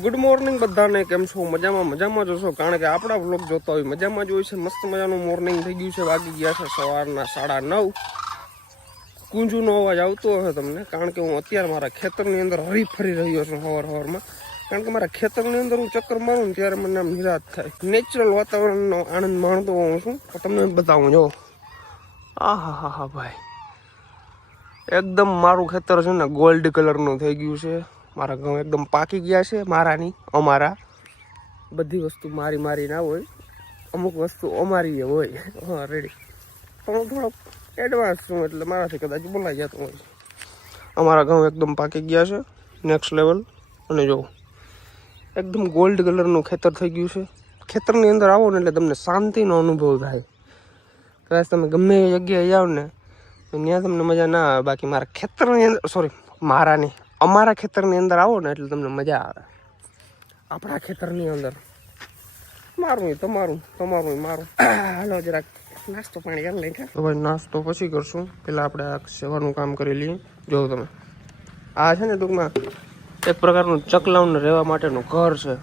Good morning બધાને, કેમ છો? મજામાં જોશો, કારણ કે આપણા વ્લોગ જોતા હોય મજામાં જ હોય છે. મસ્ત મજાનું મોર્નિંગ થઈ ગયું છે, વાગી ગયા છે સવારના 9:30. કુંજુનો અવાજ આવતો હશે તમને, કારણ કે હું અત્યારે મારા ખેતરની અંદર હરીફરી રહ્યો છું સવારમાં. કારણ કે મારા ખેતરની અંદર હું ચક્કર મારું ને ત્યારે મને આમ નિરાશ થાય. નેચરલ વાતાવરણનો આનંદ માણતો હોઉં છું. તમને બતાવું, જો હા ભાઈ, એકદમ મારું ખેતર છે ને ગોલ્ડ કલરનું થઈ ગયું છે. મારા ઘઉં એકદમ પાકી ગયા છે. અમારા બધી વસ્તુ મારી ના હોય, અમુક વસ્તુ અમારી હોય. હા, રેડી. પણ હું થોડોક એડવાન્સ છું, એટલે મારાથી કદાચ બોલાઈ જતું હોય. અમારા ઘઉં એકદમ પાકી ગયા છે, નેક્સ્ટ લેવલ. અને જો એકદમ ગોલ્ડ કલરનું ખેતર થઈ ગયું છે. ખેતરની અંદર આવો ને એટલે તમને શાંતિનો અનુભવ થાય. કદાચ તમે ગમે એ જગ્યાએ જાઓ ને ત્યાં તમને મજા ના આવે. બાકી મારા ખેતરની અંદર અમારા ખેતરની અંદર આવો ને એટલે તમને મજા આવે. આપણા ખેતરની અંદર મારું તમારું. હાલો જરાક નાસ્તો પાણી કરી લઈ. તો ભાઈ નાસ્તો પછી કરશું, પેલા આપણે આ સેવાનું કામ કરી લઈએ. જો તમે, આ છે ને ટૂંકમાં એક પ્રકારનું ચકલાઓને રહેવા માટેનું ઘર છે.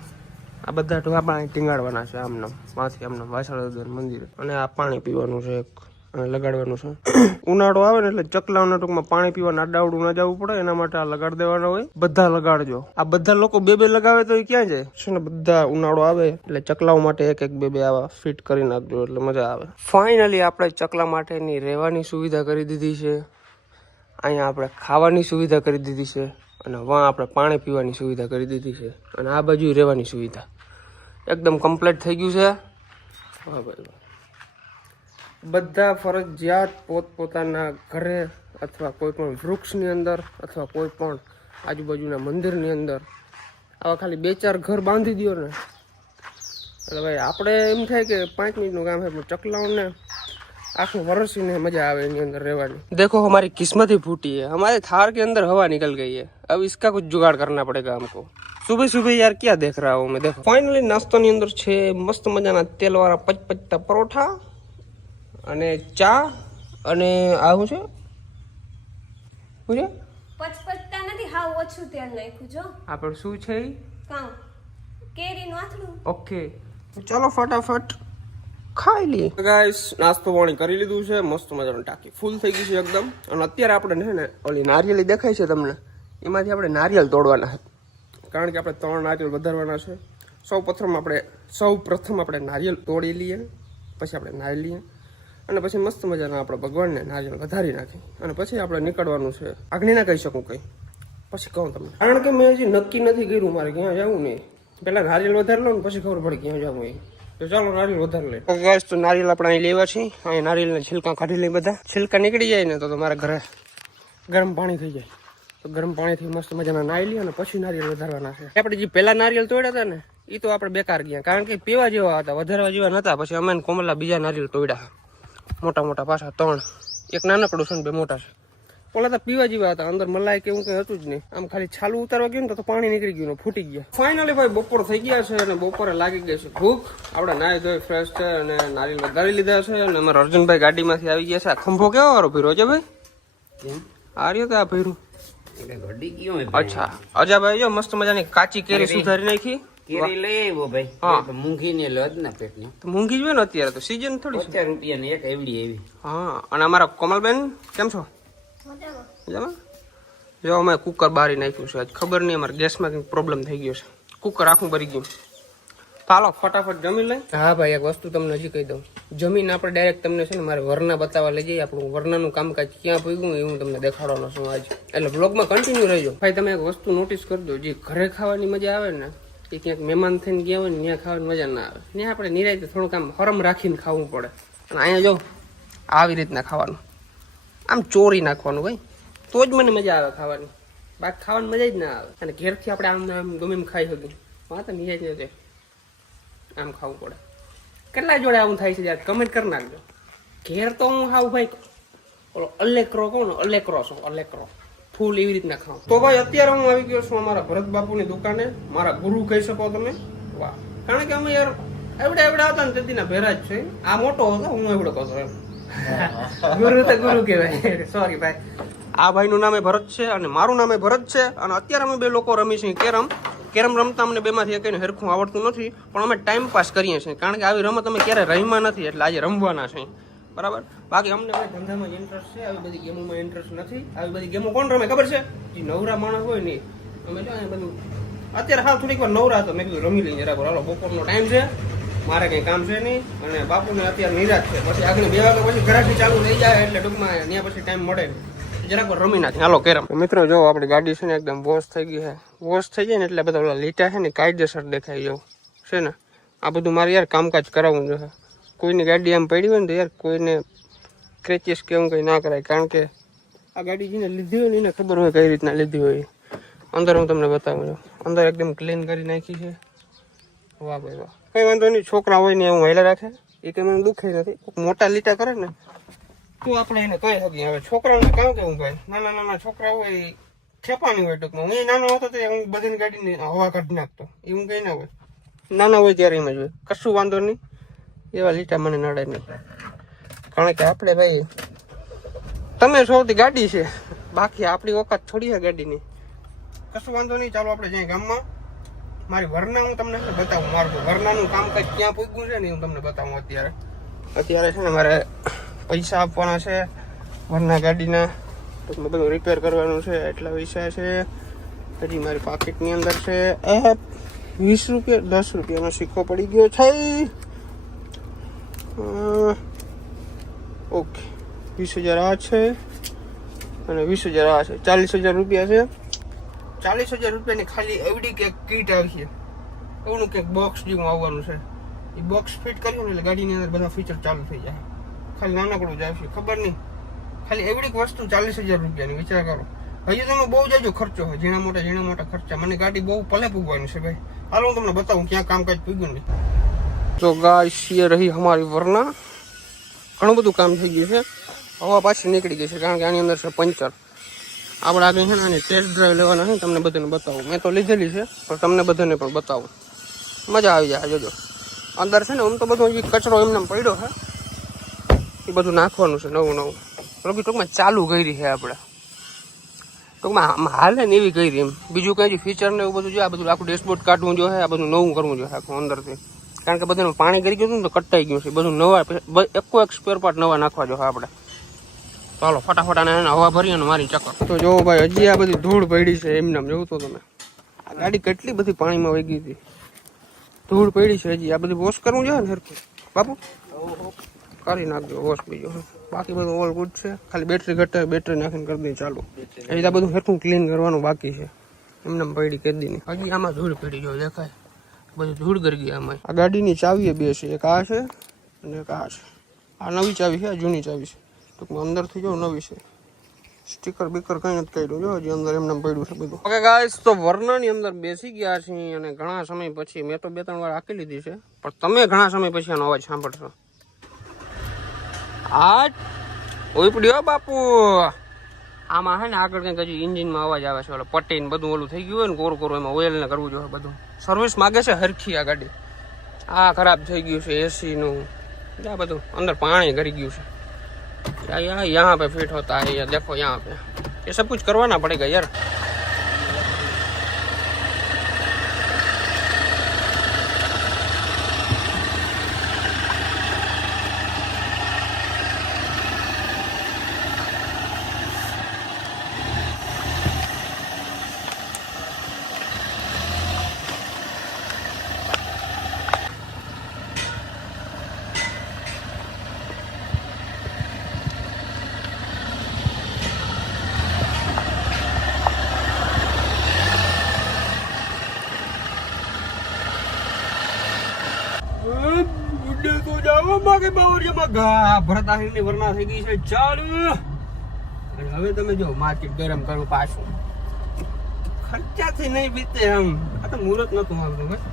આ બધા ઢોળા પાણી ટીંગાડવાના છે આમનામ, માંથી આમનામ વાસણ મંદિરે. અને આ પાણી પીવાનું છે અને લગાડવાનું છે. ઉનાળો આવે ને એટલે ચકલાઓના ટૂંકમાં પાણી પીવા આડાવડું ના જવું પડે, એના માટે આ લગાડ દેવાના હોય. બધા લગાડજો. આ બધા લોકો બે લગાવે તો એ ક્યાં જાય છે ને. બધા ઉનાળો આવે એટલે ચકલાઓ માટે એક બે આવા ફિટ કરી નાખજો, એટલે મજા આવે. ફાઇનલી આપણે ચકલા માટેની રહેવાની સુવિધા કરી દીધી છે. અહીંયા આપણે ખાવાની સુવિધા કરી દીધી છે, અને વાં આપણે પાણી પીવાની સુવિધા કરી દીધી છે, અને આ બાજુ રહેવાની સુવિધા એકદમ કમ્પ્લીટ થઈ ગયું છે. હા ભાઈ, બધા ફરજિયાત પોતપોતાના ઘરે અથવા કોઈ પણ વૃક્ષની અંદર અથવા કોઈ પણ આજુબાજુના મંદિરની અંદર આવા ખાલી 2-4 ઘર બાંધી દો ને એટલે ભાઈ આપણે એમ થાય કે 5 મિનિટનું કામ છે. પણ ચકલાઓને आँखों वरसीने मजा आवे इनके अंदर रहवानी। देखो हमारी किस्मत ही फूटी है, हमारे थार के अंदर हवा निकल गई है। अब इसका कुछ जुगाड़ करना पड़ेगा हमको। सुबह सुबह यार क्या देख रहा हूँ मैं। देखो फाइनली नाश्ता ની અંદર છે મસ્ત મજાના તેલવાળા પચપચતા પરોઠા અને ચા અને આ શું છે પચપચતા નથી, હાવ ઓછું તેલ નાખ્યું જો. આપણે શું છે કામ કેરીનું આથલું. ઓકે ચાલો ફટાફટ ખાઈ લઈએ. ગાઈસ નાસ્તો પાણી કરી લીધું છે, મસ્ત મજાનું ટાંકી ફૂલ થઈ ગઈ છે એકદમ. અને અત્યારે આપણે છે ને ઓલી નારિયેળી દેખાય છે તમને, એમાંથી આપણે નારિયેળ તોડવાના છે, કારણ કે આપણે 3 નારિયેળ વધારવાના છે. સૌ પ્રથમ આપણે નારિયેળ તોડી લઈએ, પછી આપણે નાહી લઈએ, અને પછી મસ્ત મજાના આપણે ભગવાનને નારિયેળ વધારી નાખી, અને પછી આપણે નીકળવાનું છે. આગળ ના કહી શકું કંઈ, પછી કહું તમને, કારણ કે મેં હજી નક્કી નથી કર્યું મારે ક્યાં જવું નહીં. પહેલાં નારિયેળ વધારી લો ને પછી ખબર પડે ક્યાં જવું એ. તો ચાલો નારિયેળ વધારી લઈએ. ગાઈસ તો નારિયેળ આપણે અહીં લેવા છીએ. અહીં નારિયેળના છિલકા કાઢી લઈએ. બધા છિલકા નીકળી જાય ને તો તમારા ઘરે ગરમ પાણી થઈ જાય. તો ગરમ પાણીથી મસ્ત મજાના નાહી લઈએ અને પછી નારિયેળ વધારવાના છે. આપણે જે પહેલા નારિયેળ તોડ્યા હતા ને એ તો આપણે બેકાર ગયા, કારણ કે પીવા જેવા હતા, વધારવા જેવા નતા. પછી અમે કોમલા બીજા નારિયેળ તોડ્યા, મોટા પાછા 3, એક નાનકડું છે ને 2 મોટા છે. ઓલા તો પીવા જેવા હતા, અંદર મલાઈ કે એવું કઈ હતું જ નહીં. આમ ખાલી છાલું ઉતારવા ગયું ને તો પાણી નીકળી ગયું, ફૂટી ગયા. ફાઇનલી ભાઈ બપોર થઈ ગયા છે અને બપોરે લાગી ગઈ છે ભૂખ. આપણે નાહી ધોઈ ફ્રેશ છે અને નારિયેળ વધારી લીધા છે. અને અમારા અર્જુનભાઈ ગાડીમાંથી આવી ગયા છે. આ ખંભો કેવો વાળો ભીરો છે ભાઈ? આ રહ્યો કે આ ભીરું? અચ્છા અજાભાઈ જો મસ્ત મજાની કાચી કેરી સુધારી નાખી. કેરી લઈ આવ્યો ભાઈ. હા મૂંગી ને લદ ના પેટની તો મૂંગી જ હોય ને અત્યારે તો સીઝન થોડી. 50 રૂપિયા એક એવડી એવી. હા. અને અમારા કોમલબેન કેમ છો? મજામાં. જો અમે કુકર બારી નાખ્યું છે. આજ ખબર નહીં અમારે ગેસમાં કંઈક પ્રોબ્લેમ થઈ ગયો છે, કુકર આખું ભરી ગયું. ચાલો ફટાફટ જમી લઈ. હા ભાઈ એક વસ્તુ તમને હજી કહી દઉં, જમીન આપણે ડાયરેક્ટ તમને છે ને મારે વરના બતાવવા લઈ જઈએ. આપણું વરનાનું કામકાજ ક્યાં પૂગ્યું એ હું તમને દેખાડવાનો છું આજ, એટલે બ્લોગમાં કન્ટિન્યુ રહેજો. ભાઈ તમે એક વસ્તુ નોટિસ કરજો, જે ઘરે ખાવાની મજા આવે ને એ ક્યાંક મહેમાન થઈને ગયા હોય ને ત્યાં ખાવાની મજા ના આવે. ત્યાં આપણે નિરાયતે થોડુંક આમ હરમ રાખીને ખાવું પડે. અને અહીંયા જો આવી રીતના ખાવાનું, આમ ચોરી નાખવાનું ભાઈ, તો જ મને મજા આવે ખાવાની. બાકી ખાવાની મજા જ ના આવે. અને ઘેરથી આપણે આમ ગમે એમ ખાઈ શકીએ. હા તો નિરાજ નથી, આમ ખાવું પડે. કેટલા જોડે આવું થાય છે યાર, કમેન્ટ કરી નાખજો. ઘેર તો હું ખાવું ભાઈ ઓલો અલેકરો કહું ને, અલેકરો ફૂલ એવી રીતના ખાઉં. તો ભાઈ અત્યારે હું આવી ગયો છું અમારા ભરત બાપુની દુકાને. મારા ગુરુ કહી શકો તમે. વાહ, કારણ કે અમે યાર એવડા હતા ને તેદીના ભેરા જ છે. આ મોટો હતો, હું એવડો કહો એમ. ગુરુ તો ગુરુ કહેવાય. સોરી ભાઈ. આ ભાઈનું નામે ભરત છે અને મારું નામે ભરત છે. અને અત્યારે અમે 2 લોકો રમી છીએ કેરમ. કેરમ રમતા અમને બેમાંથી એકને હરખું આવડતું નથી, પણ અમે ટાઈમ પાસ કરીએ છીએ, કારણ કે આવી રમત અમે ક્યારે રમ્યા નથી, એટલે આજે રમવાના છે. બરાબર. બાકી અમને કોઈ ધંધામાં ઇન્ટરેસ્ટ છે, આવી બધી ગેમોમાં ઇન્ટરેસ્ટ નથી. આવી બધી ગેમો કોણ રમે ખબર છે? જે નવરા માણસ હોય ને. અમે જો બધું અત્યારે હાલ થોડીક વાર નવરા હતો, મેં કીધું રમી લઈએ જરા. હાલો બપોરનો ટાઈમ છે, મારે કંઈ કામ છે નહીં, અને બાપુને અત્યારે નિરાશ છે. પછી આગળ 2 વાગ્યા પછી ઘરાકી ચાલુ થઈ જાય, એટલે ટૂંકમાં ત્યાં પછી ટાઈમ મળે નહીં. જરાક વાર રમી નાખી. હાલો કેરમ. મિત્રો જો આપણી ગાડી છે ને એકદમ વોશ થઈ ગઈ છે. વોશ થઈ જાય ને એટલે બધા ઓલા લીટા છે ને કાયદેસર દેખાઈ જવું છે ને. આ બધું મારે યાર કામકાજ કરાવવું જોઈએ. કોઈની ગાડી આમ પડી હોય ને તો યાર કોઈને ક્રેચીસ કે એવું કંઈ ના કરાય, કારણ કે આ ગાડી જેને લીધી હોય ને એને ખબર હોય કઈ રીતના લીધી હોય. અંદર હું તમને બતાવું છું. અંદર એકદમ ક્લીન કરી નાખી છે. વાહ ભાઈ વાહ. કંઈ વાંધો નહીં, છોકરા હોય ને એવું હેલા રાખે એ કંઈ મને દુઃખે નથી. મોટા લીટા કરે ને તો આપણે એને કહી શકીએ. હવે છોકરાઓને કામ કેવું ભાઈ, નાના નાના છોકરા હોય એ ખેપાની હોય ટૂંકમાં. હું નાનો હતો તો હું બધી ગાડીને હવા કાઢી નાખતો, એવું કંઈ ના હોય. નાના હોય ત્યારે એમ જ હોય, કશું વાંધો નહીં. એવા લીટા મને નડે નહીં, કારણ કે આપણે ભાઈ તમે સૌથી ગાડી છે, બાકી આપણી ઓકાત થોડી છે ગાડીની. કશું વાંધો નહીં. ચાલો આપણે જઈએ ગામમાં. મારી વરના હું તમને બતાવું. મારું વરનાનું કામકાજ ક્યાં પૂગ્યું છે ને હું તમને બતાવું. અત્યારે છે ને મારે પૈસા આપવાના છે વરના ગાડીના, ટૂંકમાં બધું રિપેર કરવાનું છે, એટલા પૈસા છે. હજી મારી પાકીટની અંદર છે 20 રૂપિયા, 10 રૂપિયાનો સિક્કો પડી ગયો છે. ઓકે, 20,000 આ છે અને 20,000 આ છે. 40,000 રૂપિયા છે. 40,000 રૂપિયાની ખાલી એવડી કંઈક કીટ આવી છે. એવડું કંઈક બોક્સ જેવું આવવાનું છે. એ બોક્સ ફિટ કર્યું ને એટલે ગાડીની અંદર બધા ફીચર ચાલુ થઈ જાય. ખાલી નાનકડું જ આવશે, ખબર નહીં. ખાલી એવડી વસ્તુ 40,000 રૂપિયાની, વિચાર કરો. હજી તમે બહુ જાજો ખર્ચો હોય, ઝીણા મોટા ખર્ચા. મને ગાડી બહુ પલે પૂગવાની છે ભાઈ. હાલો હું તમને બતાવું ક્યાં કામકાજ પૂગ્યું નહીં. તો ગાઈસ ये रही हमारी वरना. ઘણું બધું કામ થઈ ગયું છે. હવા પાછી નીકળી ગઈ છે, કારણ કે આની અંદર છે પંચર. આપણે આગળ છે ને આની ટેસ્ટ ડ્રાઈવ લેવાના છે, તમને બધાને બતાવું. મેં તો લીધેલી છે, પણ તમને બધાને પણ બતાવું. મજા આવી જાય. જોજો અંદર છે ને આમ તો બધું હજી કચરો એમને પડ્યો છે, એ બધું નાખવાનું છે નવું. ટૂંકમાં ચાલુ કરી છે આપણે. ટૂંકમાં હાલે ને એવી કરી એમ. બીજું કંઈ ફીચર ને એવું બધું છે. આ બધું આખું ડેશબોર્ડ કાઢવું જોઈએ, આ બધું નવું કરવું જોઈએ આખું અંદરથી, કારણ કે બધાનું પાણી કરી ગયું ને તો કટાઈ ગયું છે. બધું નવા એક સ્પેર પાર્ટ નવા નાખવા જોઈએ આપણે. ચાલો ફટાફટ આને હવા ભરી અને મારી ચક્કર. તો જો ભાઈ હજી આ બધી ધૂળ પડી છે એમને જોવું તો તમે. આ ગાડી કેટલી બધી પાણીમાં વહી ગઈ હતી, ધૂળ પડી છે હજી. આ બધું વોશ કરવું જોઈએ ને સરખું બાપુ, કરી નાખજો વોશ બીજો. બાકી બધું ઓલ ગુડ છે. ખાલી બેટરી ઘટે, બેટરી નાખીને કરી દઈએ ચાલુ. હજી આ બધું સરખું ક્લીન કરવાનું બાકી છે. એમને પડી કરી દીધી. હજી આમાં ધૂળ પડી જો દેખાય, બધું ધૂળ કરી ગયા આમાં. આ ગાડીની ચાવી 2 છે, એક આ છે અને એક આ છે. આ નવી ચાવી છે, આ જૂની ચાવી છે. ટૂંકમાં અંદરથી જો નવી છે. સ્ટીકર બીકર કઈ નથી કાઢ્યું, જો હજી અંદર એમને પડ્યું છે બધું. ઓકે ગાઈસ, તો વરનાની અંદર બેસી ગયા છીએ અને ઘણા સમય પછી, મેં તો 2-3 વાર આકી લીધી છે, પણ તમે ઘણા સમય પછી આનો અવાજ સાંભળશો. આ ઉપડ્યો બાપુ. આમાં હે ને આગળ કંઈક હજી ઇન્જિનમાં અવાજ આવે છે. ઓલો પટ્ટી ને બધું ઓલું થઈ ગયું હોય ને કોરું એમાં ઓઇલ ને કરવું જોઈએ બધું. સર્વિસ માગે છે હરખી આ ગાડી. આ ખરાબ થઈ ગયું છે એસી નું, આ બધું અંદર પાણી કરી ગયું છે. यहाँ पे फिट होता है, ये देखो यहाँ पे, ये सब कुछ करवाना पड़ेगा यार. ભરતાની વરના થઈ ગઈ છે ચાલુ. હવે તમે જો માર્કેટ ગરમ કરવું પાછું, ખર્ચાથી નહીં બીતે આમ. આ તો મુહૂર્ત નતું આવતું ભાઈ.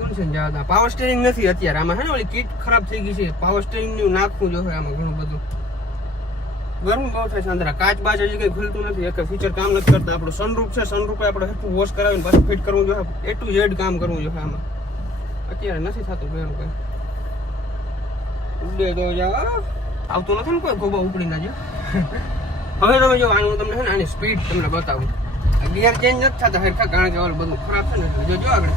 કોણ છે જવા? પાવર સ્ટેરિંગ નથી અત્યારે આમાં, હે ને ઓલી કીટ ખરાબ થઈ ગઈ છે. પાવર સ્ટેરિંગ નું નાખવું જોઈએ આમાં ઘણું બધું. ગરમ બહુ થાય છે અંદર. કાચ બાચ હજી કઈ ખુલતું નથી, એક ફીચર કામ નથી કરતા. આપણું સનરૂફ છે, સનરૂફ આપણે હરખું વોશ કરાવીને પાછું ફિટ કરવું જોઈએ. A to Z કામ કરવું જોઈએ આમાં. અત્યારે નથી થતું બેરું કઈ. ઉડે તો આવતું નથી ને કોઈ ગોબા ઉપડી ના. હવે તમે જો આનું તમને છે ને આની સ્પીડ તમને બતાવું. ગિયર ચેન્જ નથી થતા હરખા, કારણ કે ઓલું બધું ખરાબ છે ને એટલે જોજો આગળ.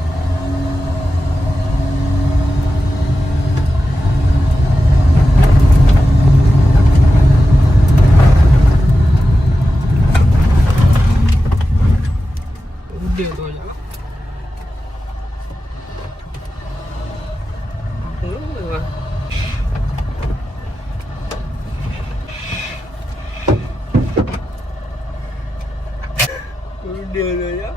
ઉડે તો જાઓ. ઉડે તો જાઓ.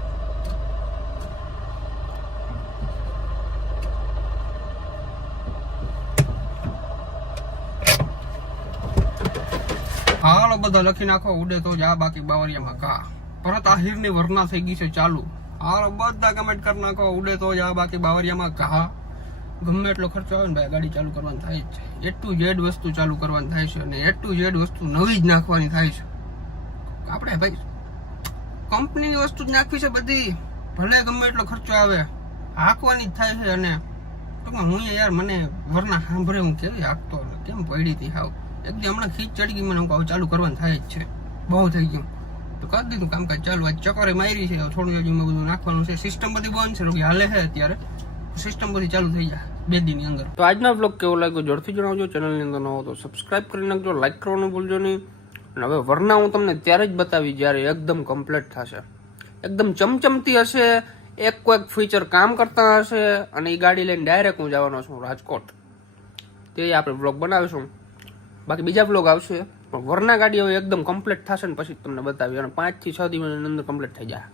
હાલો બધા લખી નાખો, ઉડે તો જા બાકી બાવરિયામાં ઘા. પરત આહિરની વરના થઈ ગઈ છે ચાલુ. હાલો બધા કમેન્ટ કરી નાખો, ઉડે તો જા બાકી બાવરિયામાં ઘા. ગમે એટલો ખર્ચો આવે ને ભાઈ, ગાડી ચાલુ કરવાની થાય જ છે. A to Z વસ્તુ ચાલુ કરવાની થાય છે અને A to Z વસ્તુ નવી જ નાખવાની થાય છે. આપણે ભાઈ કંપનીની વસ્તુ જ નાખવી છે બધી, ભલે ગમે એટલો ખર્ચો આવે હાંકવાની જ થાય છે. અને ટૂંકમાં હું યાર મને વરના સાંભળે હું કેવી હાંકતો કેમ પડી હતી હાવ એકદમ હમણાં ખીચ ચડી ગઈ મને. હું કહું ચાલુ કરવાનું થાય જ છે, બહુ થઈ ગયું તો કરી દીધું કામકાજ ચાલુ. આજ ચકરે મારી છે, થોડું હજુ બધું નાખવાનું છે. સિસ્ટમ બધી બંધ છે, હાલે છે અત્યારે. સિસ્ટમ બધી ચાલુ થઈ જાય 2 દિનની અંદર. તો આજનો વ્લોગ કેવો લાગ્યો ઝડપથી જણાવજો. ચેનલની અંદર ન હો તો સબસ્ક્રાઇબ કરી નાખજો, લાઈક કરવાનું ભૂલજો નહીં. અને હવે વરના હું તમને ત્યારે જ બતાવી જ્યારે એકદમ કમ્પ્લીટ થશે, એકદમ ચમચમતી હશે, એક કોઈક ફીચર કામ કરતા હશે અને એ ગાડી લઈને ડાયરેક્ટ હું જવાનો છું રાજકોટ. તે આપણે વ્લોગ બનાવીશું. બાકી બીજા વ્લોગ આવશે પણ વરના ગાડી હવે એકદમ કમ્પ્લીટ થશે ને પછી તમને બતાવી. અને 5 થી 6 દિવસની અંદર કમ્પ્લીટ થઈ જાય.